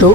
2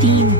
3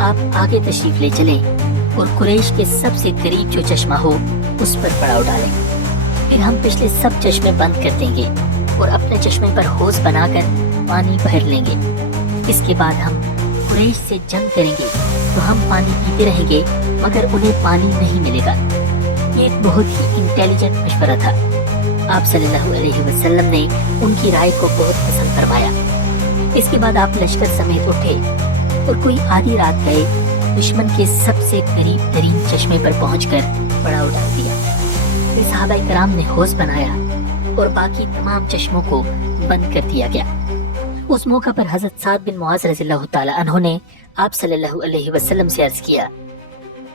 آپ آگے تشریف لے چلیں اور قریش کے سب سے قریب جو چشمہ ہو اس پر پڑاؤ ڈالیں، پھر ہم پچھلے سب چشمے بند کر دیں گے اور اپنے چشمے پر حوض بنا کر پانی بھر لیں گے۔ اس کے بعد ہم قریش سے جنگ کریں گے تو ہم پانی پیتے رہیں گے مگر انہیں پانی نہیں ملے گا۔ یہ ایک بہت ہی انٹیلیجنٹ مشورہ تھا۔ آپ صلی اللہ علیہ وسلم نے ان کی رائے کو بہت پسند فرمایا۔ اس کے بعد آپ لشکر سمیت اٹھے اور کوئی آدھی رات گئے دشمن کے سب سے قریب ترین چشمے پر پہنچ کر پڑاؤ ڈال دیا۔ پھر صحابہ کرام نے حوض بنایا اور باقی تمام چشموں کو بند کر دیا گیا۔ اس موقع پر حضرت سعد بن معاذ رضی اللہ تعالی عنہ نے آپ صلی اللہ علیہ وسلم سے عرض کیا،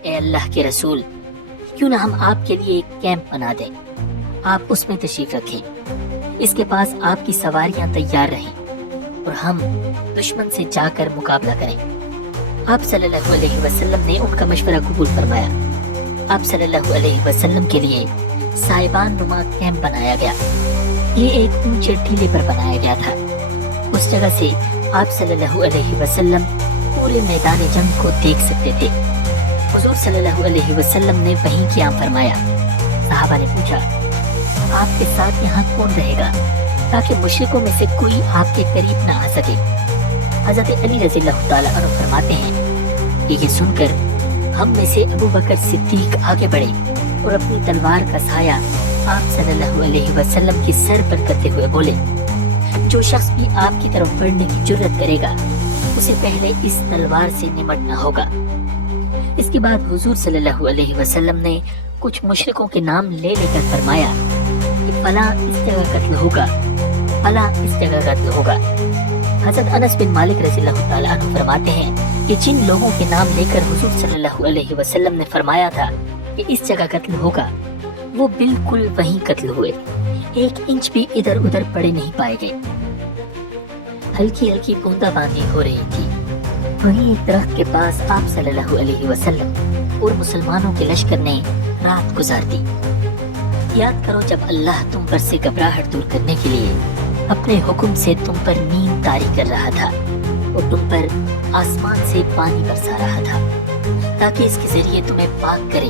اے اللہ کے رسول، کیوں نہ ہم آپ کے لیے ایک کیمپ بنا دیں، آپ اس میں تشریف رکھیں، اس کے پاس آپ کی سواریاں تیار رہیں اور ہم دشمن سے جا کر مقابلہ کریں۔ آپ صلی اللہ علیہ وسلم نے ان کا مشورہ قبول فرمایا۔ آپ صلی اللہ علیہ وسلم کے لیے صاحبان نما کیمپ بنایا گیا۔ یہ ایک اونچے ٹیلے پر بنایا گیا تھا۔ اس جگہ سے آپ صلی اللہ علیہ وسلم پورے میدان جنگ کو دیکھ سکتے تھے۔ حضور صلی اللہ علیہ وسلم نے وہیں قیام فرمایا۔ صحابہ نے پوچھا، آپ کے ساتھ یہاں کون رہے گا تاکہ مشرکوں میں سے کوئی آپ کے قریب نہ آ سکے؟ حضرت علی رضی اللہ تعالیٰ عنہ فرماتے ہیں کہ یہ سن کر ہم میں سے ابو بکر صدیق آگے بڑھے اور اپنی تلوار کا سایہ آپ صلی اللہ علیہ وسلم کے سر پر کرتے ہوئے بولے، جو شخص بھی آپ کی طرف بڑھنے کی جرت کرے گا اسے پہلے اس تلوار سے نمٹنا ہوگا۔ اس کے بعد حضور صلی اللہ علیہ وسلم نے کچھ مشرکوں کے نام لے کر فرمایا کہ فلاں اس جگہ قتل ہوگا، فلاں اس جگہ قتل ہوگا۔ حضرت انس بن مالک رضی اللہ تعالیٰ عنہ فرماتے ہیں کہ جن لوگوں کے نام لے کر حضور صلی اللہ علیہ وسلم نے فرمایا تھا کہ اس جگہ قتل ہوگا، وہ بالکل وہیں قتل ہوئے، ایک انچ بھی ادھر ادھر پڑے نہیں پائے گئے۔ ہلکی ہلکی بوندا باندی ہو رہی تھی۔ وہیں ایک درخت کے پاس آپ صلی اللہ علیہ وسلم اور مسلمانوں کے لشکر نے رات گزار دی۔ یاد کرو جب اللہ تم پر سے گھبراہٹ دور کرنے کے لیے اپنے حکم سے تم پر نیند طاری کر رہا تھا اور تم پر آسمان سے پانی برسا رہا تھا تاکہ اس کے ذریعے تمہیں پاک کرے،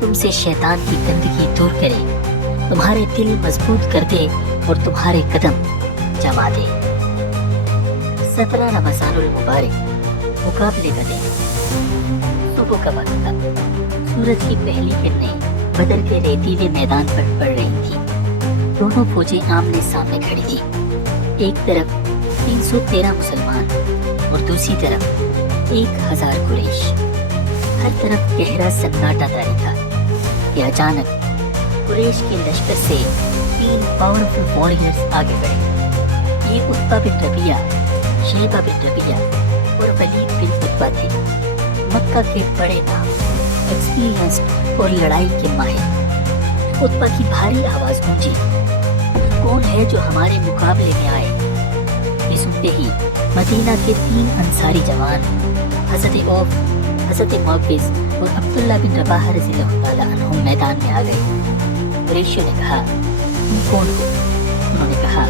تم سے شیطان کی گندگی دور کرے، تمہارے دل مضبوط کر دے اور تمہارے قدم جما دے۔ 17 رمضان المبارک مقابلے کا دن، صبح کا وقت تھا۔ سورج کی پہلی کرنیں بدر کے ریتیلے میدان پر پڑ رہی تھی۔ دونوں فوجیں آمنے سامنے کھڑی تھی، ایک طرف 313 مسلمان اور دوسری طرف 1000 قریش۔ ہر طرف گہرا سناٹا جاری تھا کہ اچانک قریش کے لشکر سے 3 پاورفل واریئرز آگے بڑھے۔ یہ عتبہ بن ربیعہ، شیبہ بن ربیعہ اور ولید بن عتبہ تھے، مکہ کے بڑے نام، ایکسپیرینسڈ اور لڑائی کے ماہر۔ عتبہ کی بھاری آواز گونجی، کون ہے جو ہمارے مقابلے میں آئے؟ یہ سنتے ہی مدینہ کے 3 انصاری جوان حضرت عوف، حضرت معوذ اور عبداللہ بن رواحہ رضی اللہ تعالیٰ عنہ میدان میں آ گئے۔ قریشیوں نے کہا، تم کون ہو؟ انہوں نے کہا،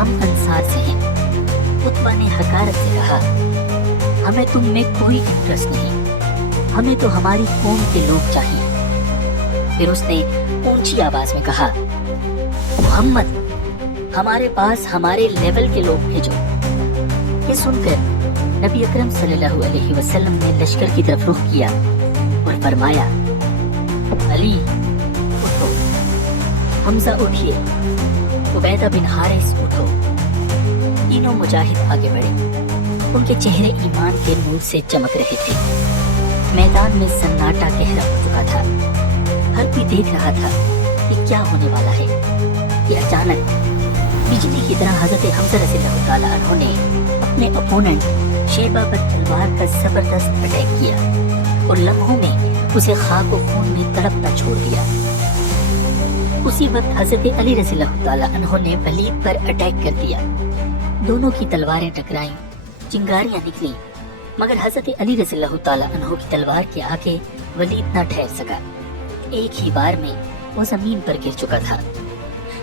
ہم انصار سے ہیں۔ عتبہ نے حقارت سے کہا، ہمیں تم میں کوئی انٹرسٹ نہیں، ہمیں تو ہماری قوم کے لوگ چاہیے۔ پھر اس نے اونچی آواز میں کہا، محمد، ہمارے پاس ہمارے لیول کے لوگ بھیجو۔ یہ سن کر نبی اکرم صلی اللہ علیہ وسلم نے لشکر کی طرف رخ کیا اور فرمایا، علی اٹھو، حمزہ اٹھیے، عبیدہ بن حارث اٹھو۔ تینوں مجاہد آگے بڑھے، ان کے چہرے ایمان کے نور سے چمک رہے تھے۔ میدان میں سناٹا گہرا ہو چکا تھا، ہر کوئی دیکھ رہا تھا کہ کیا ہونے والا ہے۔ کہ اچانک بجلی کی طرح حضرت حمزہ رضی اللہ تعالیٰ عنہ نے اپنے اپوننٹ شیبہ پر تلوار کا زبردست اٹیک کیا اور لمحوں میں اسے خاک و خون میں تڑپتا چھوڑ دیا۔ اسی وقت حضرت علی رضی اللہ تعالیٰ عنہ نے ولید پر اٹیک کر دیا۔ دونوں کی تلواریں ٹکرائیں، چنگاریاں نکلیں، مگر حضرت علی رضی اللہ تعالیٰ عنہ کی تلوار کے آگے ولید نہ ٹھہر سکا۔ ایک ہی بار میں وہ زمین پر گر چکا تھا۔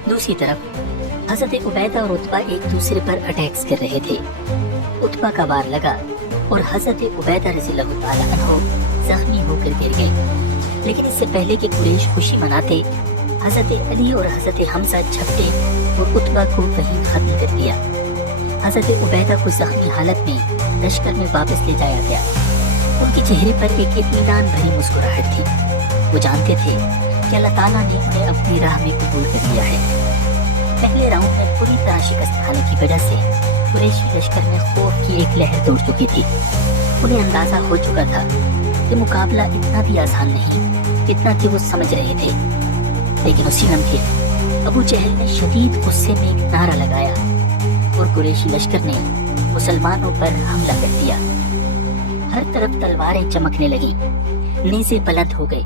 دوسری طرف حضرت عبیدہ اور عتبہ ایک دوسرے پر اٹیکس کر رہے تھے۔ عتبہ کا وار لگا اور حضرت عبیدہ رضی اللہ تعالیٰ عنہ زخمی ہو کر گر گئے، لیکن اس سے پہلے کہ قریش خوشی مناتے، حضرت علی اور حضرت حمزہ جھپٹے اور عتبہ کو کہیں ختم کر دیا۔ حضرت عبیدہ کو زخمی حالت میں لشکر میں واپس لے جایا گیا۔ ان کے چہرے پر ایک اطمینان بھری مسکراہٹ تھی۔ وہ جانتے تھے کہ اللہ تعالیٰ نے انہیں اپنی راہ میں قبول کر لیا ہے۔ پہلے راؤنڈ میں پوری طرح شکست کھانے کی وجہ سے قریشی لشکر میں خوف کی ایک لہر دوڑ چکی تھی۔ انہیں اندازہ ہو چکا تھا کہ مقابلہ اتنا بھی آسان نہیں جتنا کہ وہ سمجھ رہے تھے، لیکن اسی لمحے ابو جہل نے شدید غصے میں ایک نعرہ لگایا اور قریشی لشکر نے مسلمانوں پر حملہ کر دیا۔ ہر طرف تلواریں چمکنے لگیں، نیزے بلند ہو گئے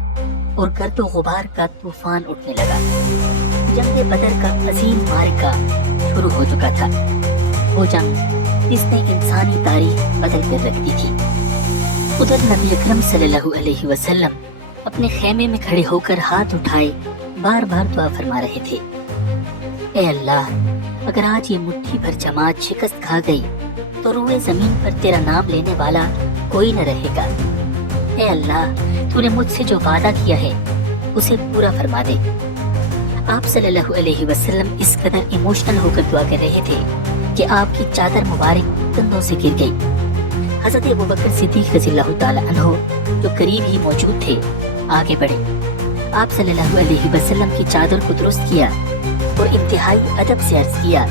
اور گرد و غبار کا طوفان اٹھنے لگا۔ جنگ بدر کا عظیم معرکہ شروع ہو چکا تھا، وہ جنگ جس نے انسانی تاریخ بدل کر رکھ دی تھی۔ ادھر نبی اکرم صلی اللہ علیہ وسلم اپنے خیمے میں کھڑے ہو کر ہاتھ اٹھائے بار بار دعا فرما رہے تھے، اے اللہ، اگر آج یہ مٹھی بھر جماعت شکست کھا گئی تو روئے زمین پر تیرا نام لینے والا کوئی نہ رہے گا۔ اے اللہ، تو نے مجھ سے جو وعدہ کیا ہے اسے پورا فرما دے۔ آپ صلی اللہ علیہ وسلم اس قدر ایموشنل ہو کر دعا کر رہے تھے کہ آپ کی چادر مبارک کندھوں سے گر گئی۔ حضرت ابوبکر صدیق رضی اللہ تعالی عنہ جو قریب ہی موجود تھے آگے بڑھے، آپ صلی اللہ علیہ وسلم کی چادر کو درست کیا اور انتہائی ادب سے عرض کیا،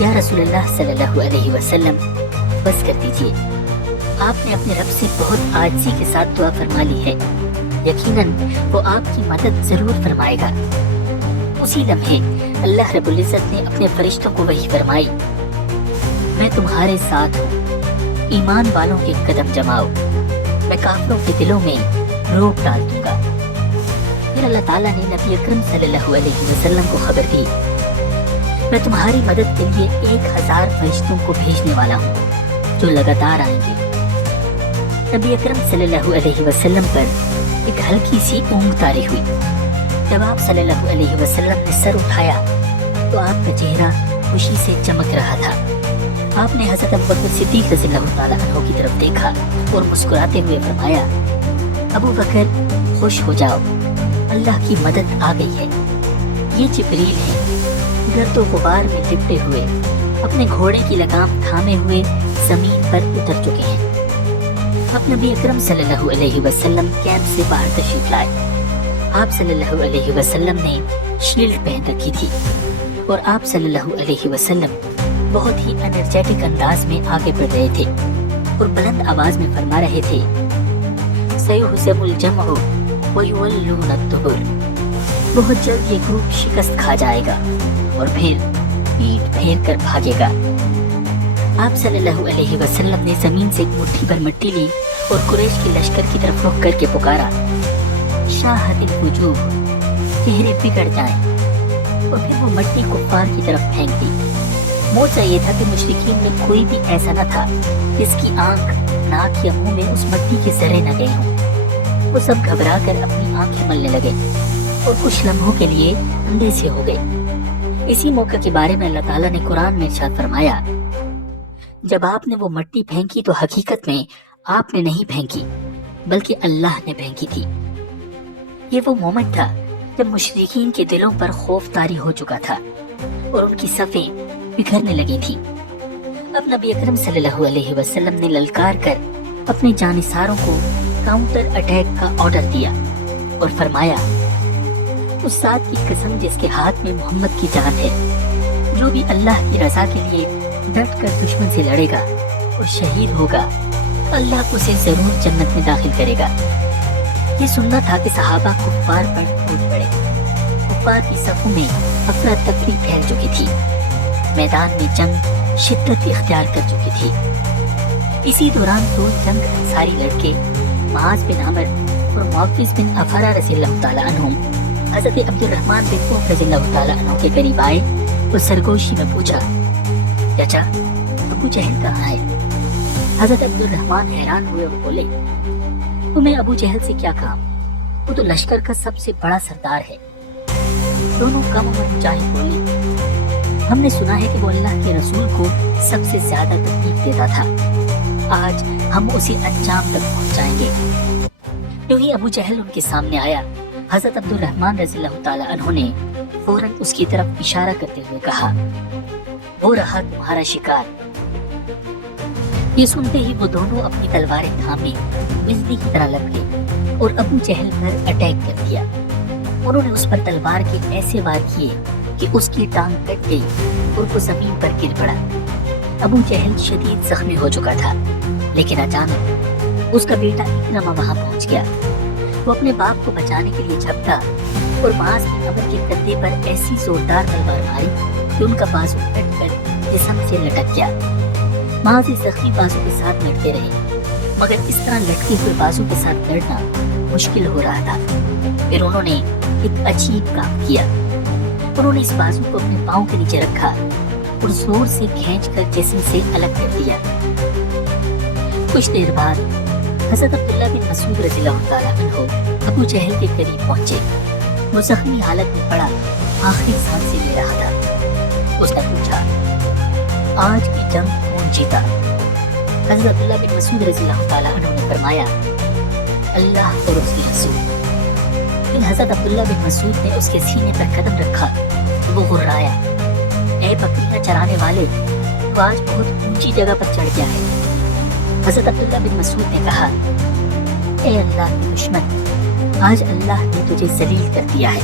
یا رسول اللہ صلی اللہ علیہ وسلم، بس کر دیجیے، آپ نے اپنے رب سے بہت عاجزی کے ساتھ دعا فرما لی ہے، یقیناً وہ آپ کی مدد ضرور فرمائے گا۔ اسی لمحے اللہ رب العزت نے اپنے فرشتوں کو وحی فرمائی، میں تمہارے ساتھ ہوں، ایمان والوں کے قدم جماؤ، میں کافروں کے دلوں میں روک ڈال دوں گا۔ پھر اللہ تعالیٰ نے نبی اکرم صلی اللہ علیہ وسلم کو خبر دی، میں تمہاری مدد کے لیے 1000 فرشتوں کو بھیجنے والا ہوں جو لگاتار آئیں گے۔ نبی اکرم صلی اللہ علیہ وسلم پر ایک ہلکی سی اونگ طاری ہوئی۔ جب آپ صلی اللہ علیہ وسلم نے سر اٹھایا تو آپ کا چہرہ خوشی سے چمک رہا تھا۔ آپ نے حضرت ابوبکر صدیق رضی اللہ تعالیٰ عنہ کی طرف دیکھا اور مسکراتے ہوئے فرمایا، ابو بکر، خوش ہو جاؤ، اللہ کی مدد آ گئی ہے۔ یہ جبریل ہے، گرد و غبار میں لپٹے ہوئے، اپنے گھوڑے کی لگام تھامے ہوئے زمین پر اتر چکے ہیں۔ اب نبی اکرم صلی اللہ علیہ وسلم کیمپ سے باہر تشریف لائے۔ آپ صلی اللہ علیہ وسلم نے شیلڈ پہن رکھی تھی اور آپ صلی اللہ علیہ وسلم بہت ہی انرجیٹک انداز میں آگے بڑھ رہے تھے اور بلند آواز میں فرما رہے تھے، سَيُهْزَمُ الْجَمْعُ وَيُوَلُّونَ الدُّبُرَ، بہت جلد یہ گروپ شکست کھا جائے گا اور پھر پیٹ پھیر کر بھاگے گا۔ آپ صلی اللہ علیہ وسلم نے زمین سے ایک مٹھی پر مٹی لی اور قریش کی لشکر کی طرف رخ کر کے پکارا، شاہد الوجوہ، چہرے بگڑ جائیں، اور پھر وہ مٹی کفار کی طرف پھینک دی۔ موجزہ یہ تھا کہ مشرکین میں کوئی بھی ایسا نہ تھا جس کی آنکھ، ناک یا منہ میں اس مٹی کے ذرے نہ گئے ہوں۔ وہ سب گھبرا کر اپنی آنکھیں ملنے لگے اور کچھ لمحوں کے لیے اندھے سے ہو گئے۔ اسی موقع کے بارے میں اللہ تعالیٰ نے قرآن میں ارشاد فرمایا، جب آپ نے وہ مٹی پھینکی تو حقیقت میں آپ نے نہیں پھینکی بلکہ اللہ نے پھینکی تھی۔ یہ وہ مومنٹ تھا جب مشرکین کے دلوں پر خوف طاری ہو چکا تھا اور ان کی صفیں بکھرنے لگی تھی۔ اب نبی اکرم صلی اللہ علیہ وسلم نے للکار کر اپنے جانثاروں کو کاؤنٹر اٹیک کا آرڈر دیا اور فرمایا، اس ذات کی قسم جس کے ہاتھ میں محمد کی جان ہے، جو بھی اللہ کی رضا کے لیے ڈٹ کر دشمن سے لڑے گا اور شہید ہوگا، اللہ اسے ضرور جنت میں داخل کرے گا۔ یہ سننا تھا کہ صحابہ کفار پر ٹوٹ پڑے۔ کفار کی صفوں میں افراتفری پھیل چکی تھی، میدان میں جنگ شدت اختیار کر چکی تھی۔ اسی دوران دو جنگ انصاری لڑکے معاذ بن عمر اور معوذ بن افرا رضی اللہ تعالیٰ عنہم حضرت عبد الرحمن بن عوف رضی اللہ تعالیٰ عنہ کے قریب آئے اور سرگوشی میں پوچھا، چچا، ابو جہل کہاں ہے؟ حضرت عبد الرحمن حیران ہوئے اور بولے، تمہیں ابو جہل سے کیا کام؟ وہ تو لشکر کا سب سے بڑا سردار ہے۔ دونوں کم عمر مجاہد بولے، ہم نے سنا ہے کہ وہ اللہ کے رسول کو سب سے زیادہ تکلیف دیتا تھا۔ آج ہم اسے انجام تک پہنچائیں گے۔ جو ہی ابو جہل ان کے سامنے آیا، حضرت عبد الرحمن رضی اللہ تعالیٰ عنہ نے فوراً اس کی طرف اشارہ کرتے ہوئے کہا، وہ رہا تمہارا شکار۔ یہ سنتے ہی وہ دونوں اپنی تلواریں تھامے بجلی کی طرح لپکے اور ابو جہل پر اٹیک کر دیا۔ انہوں نے اس پر تلوار کے ایسے وار کیے کہ اس کی ٹانگ کٹ گئی اور وہ زمین پر گر پڑا۔ ابو جہل شدید زخمی ہو چکا تھا، لیکن اچانک اس کا بیٹا اکرمہ وہاں پہنچ گیا۔ وہ اپنے باپ کو بچانے کے لیے جھپٹا اور معاذ بن عمر کے کندھے پر ایسی زوردار تلوار ماری کہ ان کا بازو کٹ کر جسم سے لٹک گیا۔ معاذ اس زخمی بازو کے ساتھ لڑتے رہے، مگر اس طرح لٹکے ہوئے بازو کے ساتھ لڑنا مشکل ہو رہا تھا۔ پھر انہوں نے ایک عجیب کام کیا۔ انہوں نے اس بازو کو اپنے پاؤں کے نیچے رکھا اور زور سے کھینچ کر جسم سے الگ کر دیا۔ کچھ دیر بعد حضرت عبداللہ بن مسعود رضی اللہ تعالیٰ عنہ ابو جہل کے قریب پہنچے۔ وہ زخمی حالت میں پڑا آخری سانسیں لے رہا تھا۔ اس نے پوچھا، آج کی جنگ کون جیتا؟ حضرت عبداللہ بن مسعود رضی اللہ تعالیٰ عنہ نے فرمایا، اللہ اور اس کے رسول۔ پھر حضرت عبداللہ بن مسعود نے اس کے سینے پر قدم رکھا۔ وہ غرایا، اے بکریاں چرانے والے، تو آج بہت اونچی جگہ پر چڑھ گیا ہے۔ حضرت عبداللہ بن مسعود نے کہا، اے اللہ کے دشمن، آج اللہ نے تجھے ذلیل کر دیا ہے۔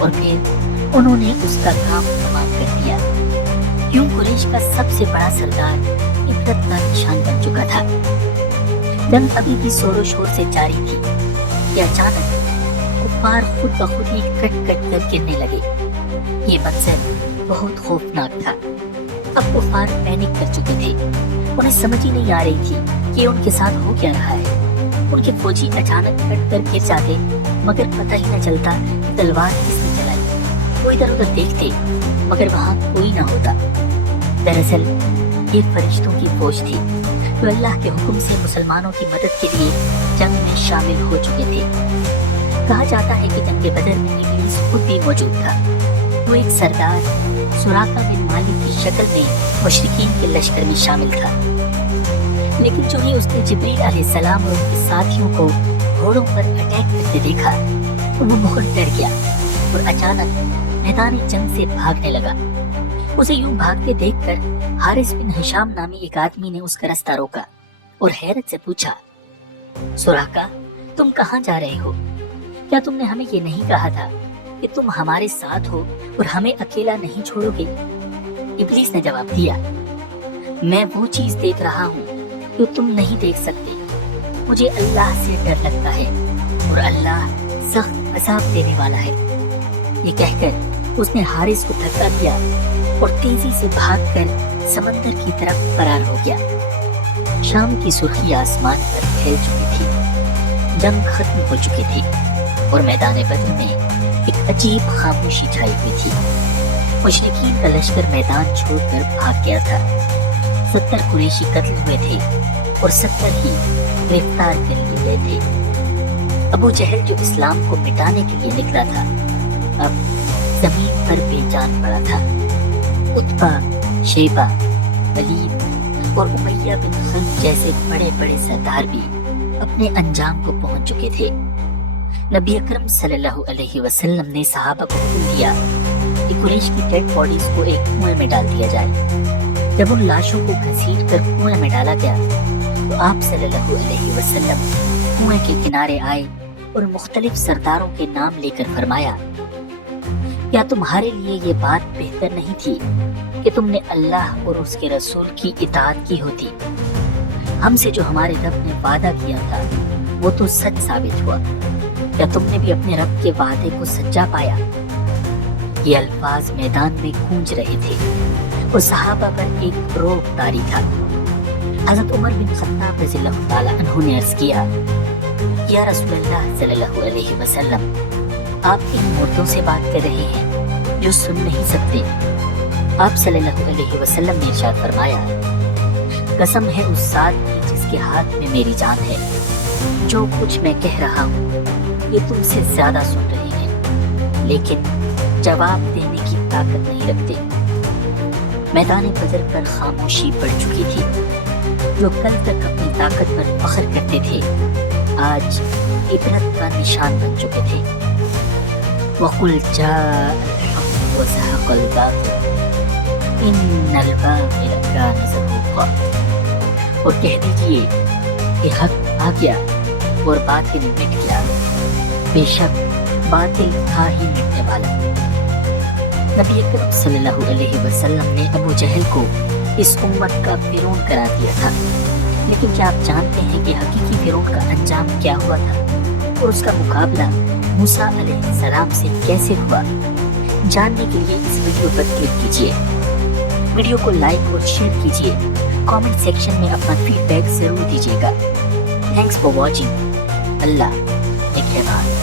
اور پھر انہوں نے اس کا کام تمام کر دیا۔ یوں قریش کا سب سے بڑا سردار عبرت کا نشان بن چکا تھا۔ جنگ ابھی بھی زور و شور سے جاری تھی کہ اچانک کفار خود بخود ہی کٹ کٹ کر گرنے لگے۔ یہ منظر بہت خوفناک تھا۔ اب کفار پینک کر چکے تھے۔ انہیں سمجھ ہی نہیں آ رہی تھی کہ ان کے ساتھ ہو کیا رہا ہے۔ ان کے فوجی اچانک کٹ کر گر جاتے، مگر پتہ ہی نہ چلتا کہ تلوار کس نے چلائی۔ وہ ادھر ادھر دیکھتے، مگر وہاں کوئی نہ ہوتا۔ دراصل یہ فرشتوں کی فوج تھی جو اللہ کے حکم سے مسلمانوں کی مدد کے لیے جنگ میں شامل ہو چکے تھے۔ کہا جاتا ہے کہ جنگ بدر میں ابلیس خود بھی موجود تھا۔ وہ ایک سردار سراقہ بن مالک کی شکل میں مشرکین کے لشکر میں شامل تھا، لیکن جو ہی اس نے جبریل علیہ السلام اور ان کے ساتھیوں کو گھوڑوں پر اٹیک کرتے دیکھا تو وہ بہت ڈر گیا اور اچانک میدان جنگ سے بھاگنے لگا۔ اسے یوں بھاگتے دیکھ کر حارث بن ہشام نامی ایک آدمی نے اس کا رستہ روکا اور حیرت سے پوچھا، سراقہ، تم کہاں جا رہے ہو؟ کیا تم نے ہمیں یہ نہیں کہا تھا کہ تم ہمارے ساتھ ہو اور ہمیں اکیلا نہیں چھوڑو گے؟ ابلیس نے جواب دیا، میں وہ چیز دیکھ رہا ہوں جو تم نہیں دیکھ سکتے۔ مجھے اللہ سے ڈر لگتا ہے اور اللہ سخت عذاب دینے والا ہے۔ یہ کہہ کر اس نے حارث کو دھکا دیا اور تیزی سے بھاگ کر سمندر کی طرف فرار ہو گیا۔ شام کی سرخی آسمان پر پھیل چکی تھی، جنگ ختم ہو چکی تھی اور میدان بدر میں ایک عجیب خاموشی چھائی ہوئی تھی۔ مشرکین کا لشکر میدان چھوڑ کر بھاگ گیا تھا۔ 70 قریشی قتل ہوئے تھے اور 70 ہی گرفتار کر لیے گئے تھے۔ ابو جہل جو اسلام کو مٹانے کے لیے نکلا تھا، اب زمین پر بے جان پڑا تھا۔ عتبہ، شیبہ، ولید اور امیہ بن خلف جیسے بڑے بڑے سردار بھی اپنے انجام کو پہنچ چکے تھے۔ نبی اکرم صلی اللہ علیہ وسلم نے صحابہ کو حکم دیا کہ قریش کی ڈیڈ باڈیز کو ایک کنویں میں ڈال دیا جائے۔ جب ان لاشوں کو گھسیٹ کر کنویں میں ڈالا گیا تو آپ صلی اللہ علیہ وسلم کنویں کے کنارے آئے اور مختلف سرداروں کے نام لے کر فرمایا، کیا تمہارے لیے یہ بات بہتر نہیں تھی کہ تم نے اللہ اور اس کے رسول کی اطاعت کی ہوتی؟ ہم سے جو ہمارے رب نے وعدہ کیا تھا وہ تو سچ ثابت ہوا، کیا تم نے بھی اپنے رب کے وعدے کو سچا پایا؟ یہ الفاظ میدان میں گونج رہے تھے اور صحابہ پر ایک روب طاری تھا۔ حضرت عمر بن خطاب رضی اللہ تعالیٰ عنہ نے عرض کیا، یا رسول اللہ صلی اللہ علیہ وسلم، آپ ان مردوں سے بات کر رہے ہیں جو سن نہیں سکتے۔ آپ صلی اللہ علیہ وسلم نے ارشاد فرمایا، قسم ہے اس ذات کی جس کے ہاتھ میں میری جان ہے، جو کچھ میں کہہ رہا ہوں یہ تم سے زیادہ سن رہے ہیں، لیکن جواب دینے کی طاقت نہیں رکھتے۔ میدان بدر پر خاموشی پڑ چکی تھی۔ جو کل تک اپنی طاقت پر فخر کرتے تھے آج عبرت کا نشان بن چکے تھے۔ وَقُلْ جَاءَ الْحَقُّ وَزَهَقَ الْبَاطِلُ إِنَّ الْبَاطِلَ كَانَ زَهُوقًا، اور کہہ دیجئے کہ حق آ گیا اور باطل مٹ گیا، بے شک باطل تھا ہی مٹنے والا۔ نبی اکرم صلی اللہ علیہ وسلم نے ابو جہل کو اس امت کا فرعون قرار دیا تھا، لیکن کیا آپ جانتے ہیں کہ حقیقی فرعون کا انجام کیا ہوا تھا اور اس کا مقابلہ موسیٰ علیہ السلام سے کیسے ہوا؟ جاننے کے لیے اس ویڈیو پر کلک کیجیے، ویڈیو کو لائک اور شیئر کیجیے، کامنٹ سیکشن میں اپنا فیڈ بیک ضرور دیجیے گا۔ Thanks for watching. اللہ نگہبان۔